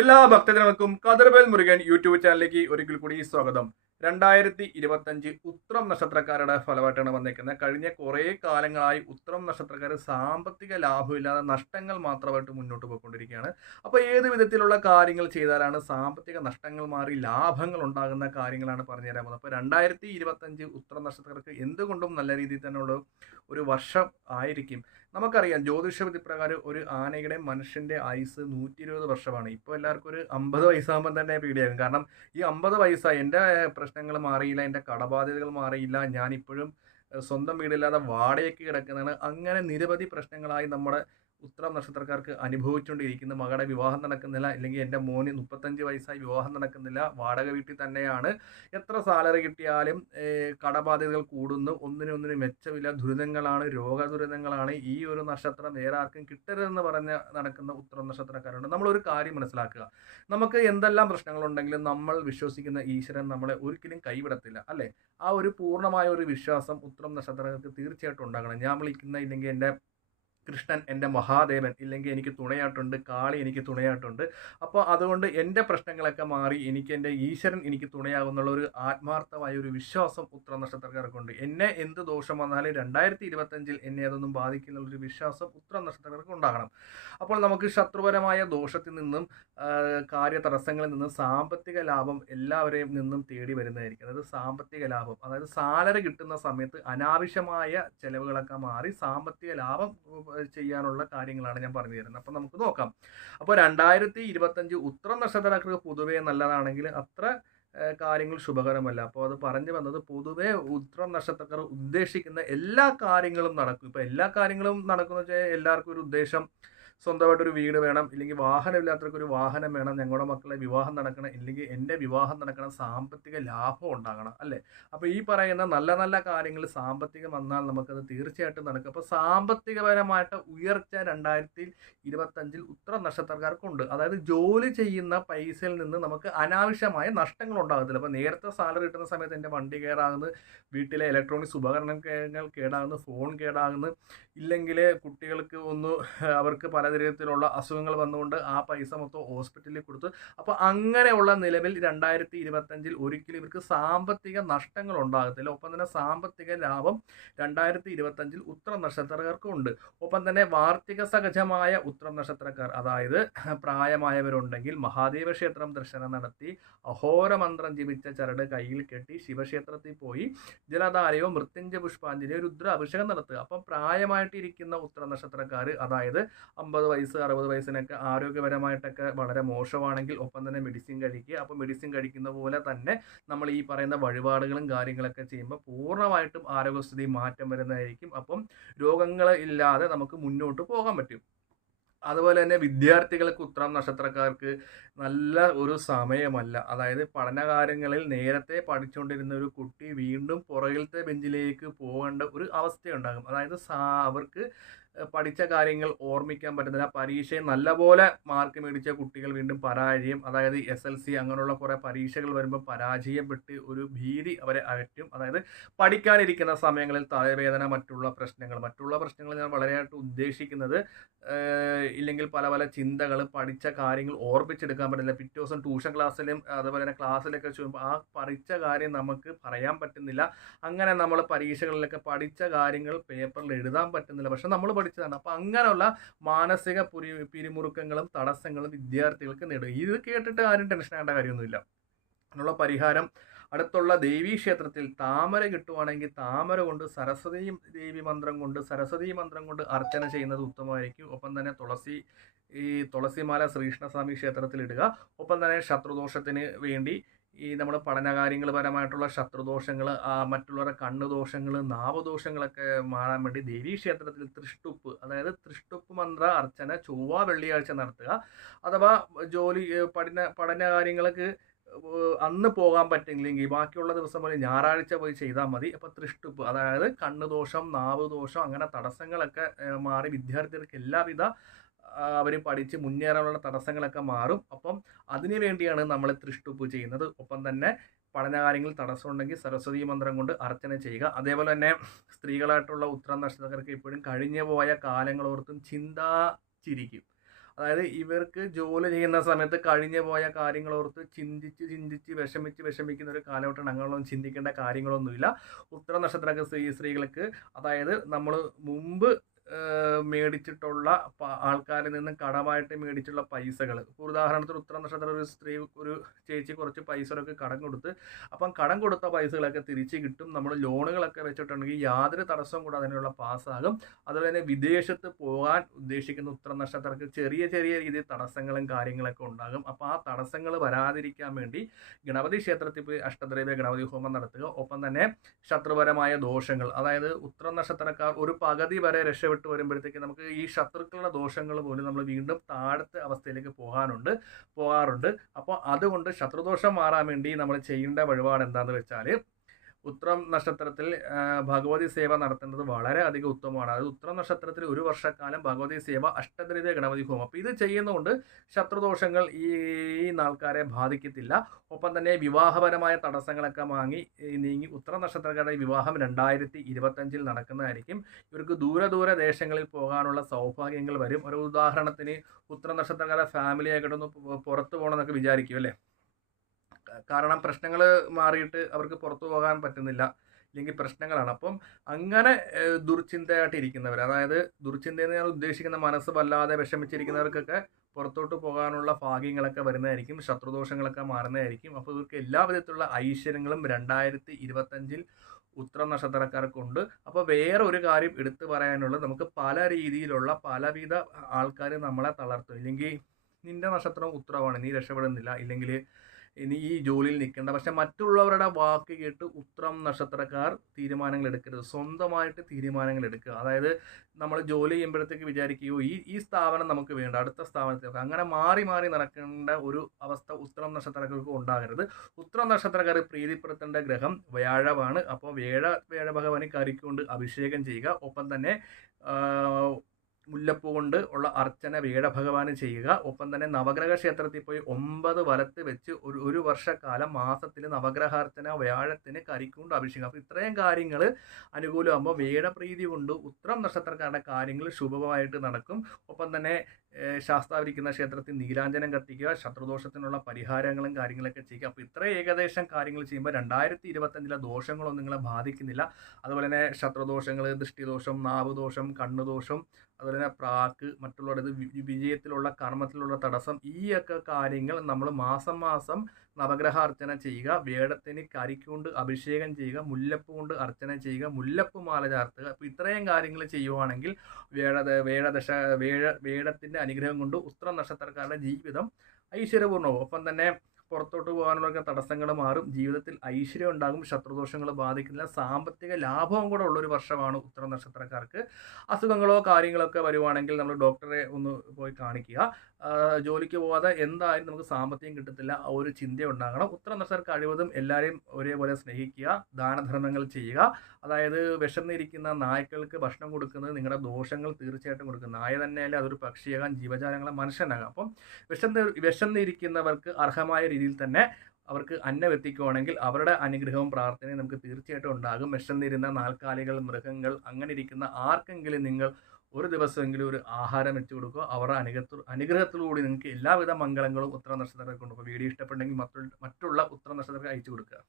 എല്ലാ ഭക്തജനങ്ങൾക്കും കതിർവേൽ മുരുകൻ യൂട്യൂബ് ചാനലിലേക്ക് ഒരിക്കൽ കൂടി സ്വാഗതം. 2025 ഉത്രം നക്ഷത്രക്കാരുടെ ഫലമായിട്ടാണ് വന്നേക്കുന്നത്. കഴിഞ്ഞ കുറേ കാലങ്ങളായി ഉത്രം നക്ഷത്രക്കാർ സാമ്പത്തിക ലാഭമില്ലാതെ നഷ്ടങ്ങൾ മാത്രമായിട്ട് മുന്നോട്ട് പോയിക്കൊണ്ടിരിക്കുകയാണ്. അപ്പോൾ ഏത് വിധത്തിലുള്ള കാര്യങ്ങൾ ചെയ്താലാണ് സാമ്പത്തിക നഷ്ടങ്ങൾ മാറി ലാഭങ്ങൾ ഉണ്ടാകുന്ന കാര്യങ്ങളാണ് പറഞ്ഞു തരാൻ പോകുന്നത്. അപ്പോൾ 2025 ഉത്രം നക്ഷത്രക്കാർക്ക് എന്തുകൊണ്ടും നല്ല രീതിയിൽ തന്നെയുള്ള ഒരു വർഷം ആയിരിക്കും. നമുക്കറിയാം ജ്യോതിഷവിധി പ്രകാരം ഒരു ആനയുടെ മനുഷ്യന്റെ ആയുസ് 120 വർഷമാണ്. ഇപ്പോൾ എല്ലാവർക്കും ഒരു 50 വയസ്സാകുമ്പോൾ തന്നെ പേടിയാകും. കാരണം ഈ 50 വയസ്സായി എൻ്റെ പ്രശ്നങ്ങൾ മാറിയില്ല, എൻ്റെ കടബാധ്യതകൾ മാറിയില്ല, ഞാനിപ്പോഴും സ്വന്തം വീടില്ലാതെ വാടകയ്ക്ക് കിടക്കുന്നതാണ്. അങ്ങനെ നിരവധി പ്രശ്നങ്ങളായി നമ്മുടെ ഉത്രം നക്ഷത്രക്കാർക്ക് അനുഭവിച്ചുകൊണ്ടിരിക്കുന്ന മകളുടെ വിവാഹം നടക്കുന്നില്ല, അല്ലെങ്കിൽ എൻ്റെ മോന് 35 വയസ്സായി വിവാഹം നടക്കുന്നില്ല, വാടക വീട്ടിൽ തന്നെയാണ്, എത്ര സാലറി കിട്ടിയാലും കടബാധ്യതകൾ കൂടുന്നു, ഒന്നിനൊന്നിന് മെച്ചമില്ല, ദുരിതങ്ങളാണ്, രോഗദുരിതങ്ങളാണ്. ഈ ഒരു നക്ഷത്രം വേറെ ആർക്കും കിട്ടരുതെന്ന് പറഞ്ഞ് നടക്കുന്ന ഉത്രം നക്ഷത്രക്കാരുണ്ട്. നമ്മളൊരു കാര്യം മനസ്സിലാക്കുക, നമുക്ക് എന്തെല്ലാം പ്രശ്നങ്ങളുണ്ടെങ്കിലും നമ്മൾ വിശ്വസിക്കുന്ന ഈശ്വരൻ നമ്മളെ ഒരിക്കലും കൈവിടത്തില്ല, അല്ലേ? ആ ഒരു പൂർണ്ണമായ ഒരു വിശ്വാസം ഉത്രം നക്ഷത്രക്കാർക്ക് തീർച്ചയായിട്ടും ഉണ്ടാകണം. ഞാൻ വിളിക്കുന്ന, ഇല്ലെങ്കിൽ എൻ്റെ കൃഷ്ണൻ എൻ്റെ മഹാദേവൻ, ഇല്ലെങ്കിൽ എനിക്ക് തുണയായിട്ടുണ്ട്, കാളി എനിക്ക് തുണയായിട്ടുണ്ട്. അപ്പോൾ അതുകൊണ്ട് എൻ്റെ പ്രശ്നങ്ങളൊക്കെ മാറി എനിക്ക് എൻ്റെ ഈശ്വരൻ എനിക്ക് തുണയാകുന്നുള്ള ഒരു ആത്മാർത്ഥമായ ഒരു വിശ്വാസം ഉത്രം നക്ഷത്രക്കാർക്കുണ്ട്. എന്നെ എന്ത് ദോഷം വന്നാലും 2025 എന്നെ അതൊന്നും ബാധിക്കുന്നുള്ളൊരു വിശ്വാസം ഉത്രം നക്ഷത്രക്കാർക്ക് ഉണ്ടാകണം. അപ്പോൾ നമുക്ക് ശത്രുപരമായ ദോഷത്തിൽ നിന്നും കാര്യ തടസ്സങ്ങളിൽ നിന്നും സാമ്പത്തിക ലാഭം എല്ലാവരെയും നിന്നും തേടി വരുന്നതായിരിക്കും. അതായത് സാമ്പത്തിക ലാഭം, അതായത് സാലറി കിട്ടുന്ന സമയത്ത് അനാവശ്യമായ ചെലവുകളൊക്കെ മാറി സാമ്പത്തിക ലാഭം ചെയ്യാനുള്ള കാര്യങ്ങളാണ് ഞാൻ പറഞ്ഞു തരുന്നത്. അപ്പം നമുക്ക് നോക്കാം. അപ്പോൾ 2025 ഉത്രം നക്ഷത്രക്കാർക്ക് പൊതുവേ നല്ലതാണെങ്കിൽ അത്ര കാര്യങ്ങൾ ശുഭകരമല്ല. അപ്പോൾ അത് പറഞ്ഞു വന്നത്, പൊതുവേ ഉത്രം നക്ഷത്രക്കാർ ഉദ്ദേശിക്കുന്ന എല്ലാ കാര്യങ്ങളും നടക്കും. ഇപ്പം എല്ലാ കാര്യങ്ങളും നടക്കുന്ന വെച്ചാൽ എല്ലാവർക്കും ഒരു ഉദ്ദേശം സ്വന്തമായിട്ടൊരു വീട് വേണം, ഇല്ലെങ്കിൽ വാഹനമില്ലാത്തവർക്ക് ഒരു വാഹനം വേണം, ഞങ്ങളുടെ മക്കളെ വിവാഹം നടക്കണം, ഇല്ലെങ്കിൽ എൻ്റെ വിവാഹം നടക്കണം, സാമ്പത്തിക ലാഭം ഉണ്ടാകണം, അല്ലേ? അപ്പോൾ ഈ പറയുന്ന നല്ല നല്ല കാര്യങ്ങൾ സാമ്പത്തികം വന്നാൽ നമുക്കത് തീർച്ചയായിട്ടും നടക്കും. അപ്പോൾ സാമ്പത്തികപരമായിട്ട് ഉയർച്ച 2025 ഉത്തര നക്ഷത്രക്കാർക്കുണ്ട്. അതായത് ജോലി ചെയ്യുന്ന പൈസയിൽ നിന്ന് നമുക്ക് അനാവശ്യമായ നഷ്ടങ്ങൾ ഉണ്ടാകത്തില്ല. അപ്പോൾ നേരത്തെ സാലറി കിട്ടുന്ന സമയത്ത് എൻ്റെ വണ്ടി കേടാകുന്നു, വീട്ടിലെ ഇലക്ട്രോണിക്സ് ഉപകരണങ്ങൾ കേടാകുന്നു, ഫോൺ കേടാകുന്നു, ഇല്ലെങ്കിൽ കുട്ടികൾക്ക് അവർക്ക് പലതരത്തിലുള്ള അസുഖങ്ങൾ വന്നുകൊണ്ട് ആ പൈസ മൊത്തം ഹോസ്പിറ്റലിൽ കൊടുത്തു. അപ്പോൾ അങ്ങനെയുള്ള നിലവിൽ 2025 ഒരിക്കലും ഇവർക്ക് സാമ്പത്തിക നഷ്ടങ്ങൾ ഉണ്ടാകത്തില്ല. ഒപ്പം തന്നെ സാമ്പത്തിക ലാഭം 2025 ഉത്തര നക്ഷത്രക്കാർക്കും ഉണ്ട്. ഒപ്പം തന്നെ വാർഷിക സഹജമായ ഉത്തര നക്ഷത്രക്കാർ, അതായത് പ്രായമായവരുണ്ടെങ്കിൽ മഹാദേവ ക്ഷേത്രം ദർശനം നടത്തി അഹോരമന്ത്രം ജപിച്ച ചരട് കയ്യിൽ കെട്ടി ശിവക്ഷേത്രത്തിൽ പോയി ജലധാരയോ മൃത്യുഞ്ജയ പുഷ്പാഞ്ജലിയോ രുദ്ര അഭിഷേകം നടത്തുക. അപ്പം പ്രായമായിട്ടിരിക്കുന്ന ഉത്തര നക്ഷത്രക്കാർ, അതായത് 50 വയസ്സ് 60 വയസ്സിനൊക്കെ ആരോഗ്യപരമായിട്ടൊക്കെ വളരെ മോശമാണെങ്കിൽ ഒപ്പം തന്നെ മെഡിസിൻ കഴിക്കുക. അപ്പോൾ മെഡിസിൻ കഴിക്കുന്ന പോലെ തന്നെ നമ്മൾ ഈ പറയുന്ന വഴിപാടുകളും കാര്യങ്ങളൊക്കെ ചെയ്യുമ്പോൾ പൂർണ്ണമായിട്ടും ആരോഗ്യസ്ഥിതി മാറ്റം വരുന്നതായിരിക്കും. അപ്പം രോഗങ്ങൾ ഇല്ലാതെ നമുക്ക് മുന്നോട്ട് പോകാൻ പറ്റും. അതുപോലെ തന്നെ വിദ്യാർത്ഥികൾക്ക് ഉത്രം നക്ഷത്രക്കാർക്ക് നല്ല ഒരു സമയമല്ല. അതായത് പഠനകാര്യങ്ങളിൽ നേരത്തെ പഠിച്ചുകൊണ്ടിരുന്ന ഒരു കുട്ടി വീണ്ടും പുറകിലത്തെ ബെഞ്ചിലേക്ക് പോകേണ്ട ഒരു അവസ്ഥയുണ്ടാകും. അതായത് അവർക്ക് പഠിച്ച കാര്യങ്ങൾ ഓർമ്മിക്കാൻ പറ്റുന്നില്ല. പരീക്ഷയിൽ നല്ലപോലെ മാർക്ക് മേടിച്ച കുട്ടികൾ വീണ്ടും പരാജയം, അതായത് SLC അങ്ങനെയുള്ള കുറേ പരീക്ഷകൾ വരുമ്പോൾ പരാജയപ്പെട്ട് ഒരു ഭീതി അവരെ അകറ്റും. അതായത് പഠിക്കാനിരിക്കുന്ന സമയങ്ങളിൽ തലവേദന, മറ്റുള്ള പ്രശ്നങ്ങൾ ഞാൻ വളരെയായിട്ട് ഉദ്ദേശിക്കുന്നത് ഇല്ലെങ്കിൽ പല പല ചിന്തകൾ, പഠിച്ച കാര്യങ്ങൾ ഓർമ്മിച്ചെടുക്കാൻ പറ്റില്ല. പിറ്റേ ദിവസം ട്യൂഷൻ ക്ലാസ്സിലും അതുപോലെ തന്നെ ക്ലാസ്സിലൊക്കെ ചെയ്യുമ്പോൾ ആ പഠിച്ച കാര്യം നമുക്ക് പറയാൻ പറ്റുന്നില്ല. അങ്ങനെ നമ്മൾ പരീക്ഷകളിലൊക്കെ പഠിച്ച കാര്യങ്ങൾ പേപ്പറിൽ എഴുതാൻ പറ്റുന്നില്ല, പക്ഷെ നമ്മൾ പഠിച്ചതാണ്. അപ്പം അങ്ങനെയുള്ള മാനസിക പിരിമുറുക്കങ്ങളും തടസ്സങ്ങളും വിദ്യാർത്ഥികൾക്ക് നേടും. ഇത് കേട്ടിട്ട് ആരും ടെൻഷൻ ആകേണ്ട കാര്യമൊന്നുമില്ല. അതിനുള്ള പരിഹാരം, അടുത്തുള്ള ദേവീ ക്ഷേത്രത്തിൽ താമര കിട്ടുവാണെങ്കിൽ താമര കൊണ്ട് സരസ്വതി മന്ത്രം കൊണ്ട് അർച്ചന ചെയ്യുന്നത് ഉത്തമമായിരിക്കും. ഒപ്പം തന്നെ തുളസിമാല ശ്രീകൃഷ്ണസ്വാമി ക്ഷേത്രത്തിൽ ഇടുക. ഒപ്പം തന്നെ ശത്രുദോഷത്തിന് വേണ്ടി നമ്മുടെ പഠനകാര്യങ്ങൾ പരമായിട്ടുള്ള ശത്രുദോഷങ്ങൾ, മറ്റുള്ളവരുടെ കണ്ണുദോഷങ്ങൾ, നാവദോഷങ്ങളൊക്കെ മാറാൻ വേണ്ടി ദേവീ ക്ഷേത്രത്തിൽ തൃഷ്ടുപ്പ്, അതായത് തൃഷ്ടുപ്പ് മന്ത്ര അർച്ചന ചൊവ്വ വെള്ളിയാഴ്ച നടത്തുക. അഥവാ പഠനകാര്യങ്ങൾക്ക് അന്ന് പോകാൻ പറ്റില്ലെങ്കിൽ ബാക്കിയുള്ള ദിവസം പോലെ ഞായറാഴ്ച പോയി ചെയ്താൽ മതി. അപ്പോൾ തൃഷ്ടുപ്പ്, അതായത് കണ്ണുദോഷം, നാവ് ദോഷം, അങ്ങനെ തടസ്സങ്ങളൊക്കെ മാറി വിദ്യാർത്ഥികൾക്ക് എല്ലാവിധ അവർ പഠിച്ച് മുന്നേറാനുള്ള തടസ്സങ്ങളൊക്കെ മാറും. അപ്പം അതിനു വേണ്ടിയാണ് നമ്മൾ തൃഷ്ടുപ്പ് ചെയ്യുന്നത്. ഒപ്പം തന്നെ പഠനകാര്യങ്ങൾ തടസ്സമുണ്ടെങ്കിൽ സരസ്വതി മന്ത്രം കൊണ്ട് അർച്ചന ചെയ്യുക. അതേപോലെ തന്നെ സ്ത്രീകളായിട്ടുള്ള ഉത്തരം നക്ഷത്രക്കാർക്ക് എപ്പോഴും കഴിഞ്ഞു പോയ കാലങ്ങളോർത്തും ചിന്താച്ചിരിക്കും. അതായത് ഇവർക്ക് ജോലി ചെയ്യുന്ന സമയത്ത് കഴിഞ്ഞു പോയ കാര്യങ്ങളോർത്ത് ചിന്തിച്ച് വിഷമിക്കുന്ന ഒരു കാലഘട്ടമാണ്. അങ്ങനെയൊന്നും ചിന്തിക്കേണ്ട കാര്യങ്ങളൊന്നുമില്ല. ഉത്തര നക്ഷത്ര സ്ത്രീകൾക്ക് അതായത് നമ്മൾ മുമ്പ് മേടിച്ചിട്ടുള്ള ആൾക്കാരിൽ നിന്ന് കടമായിട്ട് മേടിച്ചുള്ള പൈസകൾ, ഇപ്പോൾ ഉദാഹരണത്തിന് ഉത്തര നക്ഷത്ര ഒരു ചേച്ചി കുറച്ച് പൈസകളൊക്കെ കടം കൊടുത്ത്, അപ്പം കടം കൊടുത്ത പൈസകളൊക്കെ തിരിച്ച് കിട്ടും. നമ്മൾ ലോണുകളൊക്കെ വെച്ചിട്ടുണ്ടെങ്കിൽ യാതൊരു തടസ്സവും കൂടാതെ അതിനുള്ള പാസ്സാകും. അതുപോലെ തന്നെ വിദേശത്ത് പോകാൻ ഉദ്ദേശിക്കുന്ന ഉത്തര നക്ഷത്രർക്ക് ചെറിയ രീതിയിൽ തടസ്സങ്ങളും കാര്യങ്ങളൊക്കെ ഉണ്ടാകും. അപ്പോൾ ആ തടസ്സങ്ങൾ വരാതിരിക്കാൻ വേണ്ടി ഗണപതി ക്ഷേത്രത്തിൽ പോയി അഷ്ടദ്രവ്യ ഗണപതി ഹോമം നടത്തുക. ഒപ്പം തന്നെ ശത്രുപരമായ ദോഷങ്ങൾ, അതായത് ഉത്തര നക്ഷത്രക്കാർ ഒരു പകുതി വരെ രക്ഷപ്പെട്ട് വരുമ്പോഴത്തേക്ക് നമുക്ക് ഈ ശത്രുക്കളുടെ ദോഷങ്ങൾ പോലും നമ്മൾ വീണ്ടും താഴത്തെ അവസ്ഥയിലേക്ക് പോകാറുണ്ട്. അപ്പോൾ അതുകൊണ്ട് ശത്രുദോഷം മാറാൻ വേണ്ടി നമ്മൾ ചെയ്യേണ്ട വഴിപാട് എന്താണെന്ന് വെച്ചാൽ, ഉത്രം നക്ഷത്രത്തിൽ ഭഗവതി സേവ നടത്തേണ്ടത് വളരെ അധികം ഉത്തമമാണ്. അതായത് ഉത്രം നക്ഷത്രത്തിൽ ഒരു വർഷക്കാലം ഭഗവതി സേവ അഷ്ടദ്രവ്യ ഗണപതി ഹോമം. അപ്പോൾ ഇത് ചെയ്യുന്നതുകൊണ്ട് ശത്രുദോഷങ്ങൾ ഈ ആൾക്കാരെ ബാധിക്കത്തില്ല. ഒപ്പം തന്നെ വിവാഹപരമായ തടസ്സങ്ങളൊക്കെ നീങ്ങി ഉത്തര നക്ഷത്രക്കാരുടെ വിവാഹം 2025 നടക്കുന്നതായിരിക്കും. ഇവർക്ക് ദൂര ദേശങ്ങളിൽ പോകാനുള്ള സൗഭാഗ്യങ്ങൾ വരും. ഒരു ഉദാഹരണത്തിന് ഉത്തര നക്ഷത്രക്കാരുടെ ഫാമിലി ആയിട്ടൊന്ന് പുറത്തു പോകണമെന്നൊക്കെ വിചാരിക്കും അല്ലേ. കാരണം പ്രശ്നങ്ങൾ മാറിയിട്ട് അവർക്ക് പുറത്തു പോകാൻ പറ്റുന്നില്ല, ഇല്ലെങ്കിൽ പ്രശ്നങ്ങളാണ്. അപ്പം അങ്ങനെ ദുർചിന്തയായിട്ട് ഇരിക്കുന്നവർ, അതായത് ദുർചിന്തയെന്ന് ഞാൻ ഉദ്ദേശിക്കുന്ന മനസ്സ് വല്ലാതെ വിഷമിച്ചിരിക്കുന്നവർക്കൊക്കെ പുറത്തോട്ട് പോകാനുള്ള ഭാഗ്യങ്ങളൊക്കെ വരുന്നതായിരിക്കും. ശത്രുദോഷങ്ങളൊക്കെ മാറുന്നതായിരിക്കും. അപ്പോൾ ഇവർക്ക് എല്ലാ വിധത്തിലുള്ള ഐശ്വര്യങ്ങളും 2025 ഉത്തര നക്ഷത്രക്കാർക്കുണ്ട്. അപ്പോൾ വേറെ ഒരു കാര്യം എടുത്തു പറയാനുള്ളത്, നമുക്ക് പല രീതിയിലുള്ള പലവിധ ആൾക്കാർ നമ്മളെ തളർത്തും. ഇല്ലെങ്കിൽ നിന്റെ നക്ഷത്രം ഉത്തരമാണ്, നീ രക്ഷപ്പെടുന്നില്ല, ഇല്ലെങ്കിൽ ഇനി ഈ ജോലിയിൽ നിൽക്കേണ്ട. പക്ഷെ മറ്റുള്ളവരുടെ വാക്ക് കേട്ട് ഉത്രം നക്ഷത്രക്കാർ തീരുമാനങ്ങൾ എടുക്കരുത്. സ്വന്തമായിട്ട് തീരുമാനങ്ങൾ എടുക്കുക. അതായത് നമ്മൾ ജോലി ചെയ്യുമ്പോഴത്തേക്ക് വിചാരിക്കുകയോ ഈ സ്ഥാപനം നമുക്ക് വേണ്ട, അടുത്ത സ്ഥാപനത്തിൽ അങ്ങനെ മാറി നടക്കേണ്ട ഒരു അവസ്ഥ ഉത്രം നക്ഷത്രക്കാർക്ക് ഉണ്ടാകരുത്. ഉത്രം നക്ഷത്രക്കാർ പ്രീതിപ്പെടുത്തേണ്ട ഗ്രഹം വ്യാഴമാണ്. അപ്പോൾ വ്യാഴ ഭഗവാനെ കരിക്കൊണ്ട് അഭിഷേകം ചെയ്യുക. ഒപ്പം തന്നെ മുല്ലപ്പൂ കൊണ്ട് ഉള്ള അർച്ചന വേഴഭഗവാന് ചെയ്യുക. ഒപ്പം തന്നെ നവഗ്രഹ ക്ഷേത്രത്തിൽ പോയി 9 വലത്ത് വെച്ച് ഒരു വർഷക്കാലം മാസത്തിൽ നവഗ്രഹാർച്ചന വ്യാഴത്തിന് കരിക്കൊണ്ട് അഭിഷേകം. അപ്പോൾ ഇത്രയും കാര്യങ്ങൾ അനുകൂലമാകുമ്പോൾ വേഴപ്രീതി കൊണ്ട് ഉത്രം നക്ഷത്രക്കാരുടെ കാര്യങ്ങൾ ശുഭമായിട്ട് നടക്കും. ഒപ്പം തന്നെ ശാസ്താവിരിക്കുന്ന ക്ഷേത്രത്തിൽ നീരാഞ്ജനം കത്തിക്കുക, ശത്രുദോഷത്തിനുള്ള പരിഹാരങ്ങളും കാര്യങ്ങളൊക്കെ ചെയ്യുക. അപ്പോൾ ഇത്ര ഏകദേശം കാര്യങ്ങൾ ചെയ്യുമ്പോൾ 2025 ദോഷങ്ങളൊന്നും നിങ്ങളെ ബാധിക്കുന്നില്ല. അതുപോലെ തന്നെ ശത്രുദോഷങ്ങൾ, ദൃഷ്ടിദോഷം, നാവുദോഷം, കണ്ണുദോഷം, അതുപോലെ തന്നെ പ്രാക്ക്, മറ്റുള്ളവരത് വിജയത്തിലുള്ള കർമ്മത്തിലുള്ള തടസ്സം, ഈയൊക്കെ കാര്യങ്ങൾ നമ്മൾ മാസം നവഗ്രഹാർച്ചന ചെയ്യുക. വേടത്തിന് കരിക്കൊണ്ട് അഭിഷേകം ചെയ്യുക, മുല്ലപ്പൂ കൊണ്ട് അർച്ചന ചെയ്യുക, മുല്ലപ്പൂ മാല ചാർത്തുക. അപ്പോൾ ഇത്രയും കാര്യങ്ങൾ ചെയ്യുവാണെങ്കിൽ വേടത്തിൻ്റെ അനുഗ്രഹം കൊണ്ട് ഉത്തര നക്ഷത്രക്കാരുടെ ജീവിതം ഐശ്വര്യപൂർണ്ണവും. ഒപ്പം തന്നെ പുറത്തോട്ട് പോകാനുള്ള തടസ്സങ്ങൾ മാറും, ജീവിതത്തിൽ ഐശ്വര്യം ഉണ്ടാകും, ശത്രുദോഷങ്ങൾ ബാധിക്കുന്നില്ല, സാമ്പത്തിക ലാഭവും കൂടെ ഉള്ളൊരു വർഷമാണ് ഉത്തര നക്ഷത്രക്കാർക്ക്. അസുഖങ്ങളോ കാര്യങ്ങളൊക്കെ വരുവാണെങ്കിൽ നമ്മൾ ഡോക്ടറെ ഒന്ന് പോയി കാണിക്കുക. ജോലിക്ക് പോകാതെ എന്തായാലും നമുക്ക് സാമ്പത്തികം കിട്ടത്തില്ല, ആ ഒരു ചിന്ത ഉണ്ടാകണം. ഉത്തര നക്ഷത്രക്കാർ കഴിവതും എല്ലാവരെയും ഒരേപോലെ സ്നേഹിക്കുക, ദാനധർമ്മങ്ങൾ ചെയ്യുക. അതായത് വിശന്നിരിക്കുന്ന നായ്ക്കൾക്ക് ഭക്ഷണം കൊടുക്കുന്നത് നിങ്ങളുടെ ദോഷങ്ങൾ തീർച്ചയായിട്ടും കൊടുക്കും. നായ തന്നെയല്ലേ അതൊരു പക്ഷിയാകാം, ജീവജാലങ്ങളെ മനുഷ്യനാകാം. അപ്പം വിശന്നിരിക്കുന്നവർക്ക് അർഹമായ രീതിയിൽ തന്നെ അവർക്ക് അന്നം എത്തിക്കുകയാണെങ്കിൽ അവരുടെ അനുഗ്രഹവും പ്രാർത്ഥനയും നമുക്ക് തീർച്ചയായിട്ടും ഉണ്ടാകും. വിശന്നിരുന്ന നാൽക്കാലികൾ, മൃഗങ്ങൾ, അങ്ങനെ ഇരിക്കുന്ന ആർക്കെങ്കിലും നിങ്ങൾ ഒരു ദിവസമെങ്കിലും ഒരു ആഹാരം വെച്ച് കൊടുക്കുക. അവരുടെ അനുഗ്രഹത്തിലൂടെ നിങ്ങൾക്ക് എല്ലാവിധ മംഗളങ്ങളും ഉത്തര നക്ഷത്രക്കാർക്ക് ഉണ്ട്. അപ്പോൾ വീഡിയോ ഇഷ്ടപ്പെട്ടെങ്കിൽ മറ്റുള്ള ഉത്തര നക്ഷത്രക്കാർക്ക് അയച്ചു കൊടുക്കുക.